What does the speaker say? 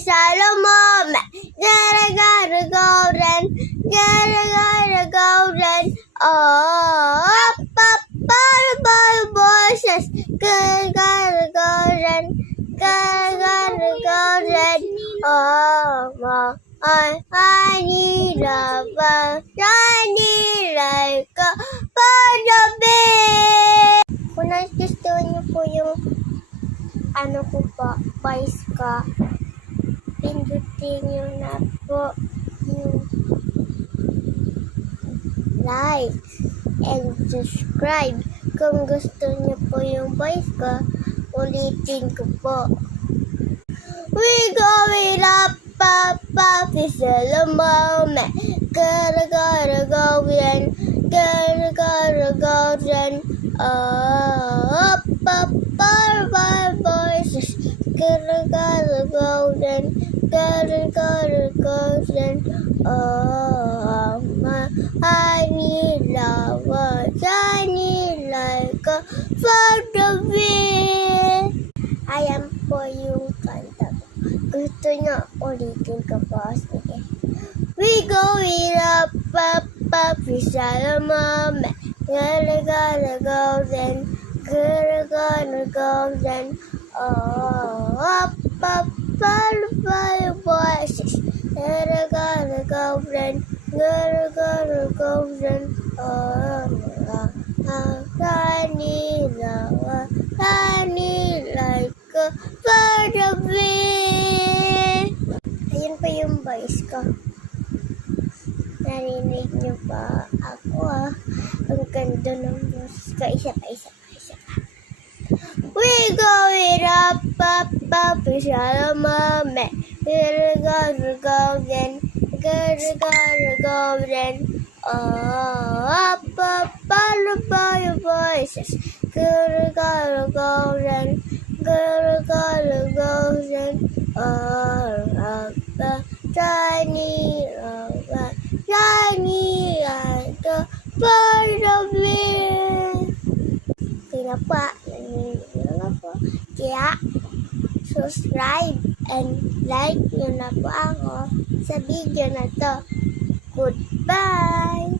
Salomon, gotta golden, gotta golden. Oh, papa, voices, gotta golden, gotta golden. Oh, I need love, I need like a butterbeer. Kung nagustuhan niyo po yung ano ko po, voice ko, pindutin nyo na po yung like and subscribe. Kung gusto nyo po yung voice ko, ulitin ko po. We going up, papa, fizzle a moment. Gotta go in, gotta go in. Oh, papa, my voices. Gotta go in, gotta go in. Oh, I need love, I need like a photograph. Ayan po yung kanta ko. Gusto nyo ulitin ko po? Sige. We going up, up, fizzle a moment. Gotta go then, gotta go then. Oh, up, my voices. Gotta go then, gotta go then. Oh, I need love, I need like a butterbeer. Ayun pa yung voice ko. Narinig niyo ba ako Ang ganda ng boses ko. Isa pa. We going up, fizzle a moment. Gotta go then, gotta go then. Oh, up, my voices. Gotta go then, gotta go then. Oh, shiny, like a butterbeer. Okay na po, nangyayari na po. Kaya, subscribe and like nyo na po ako sa video na to. Goodbye!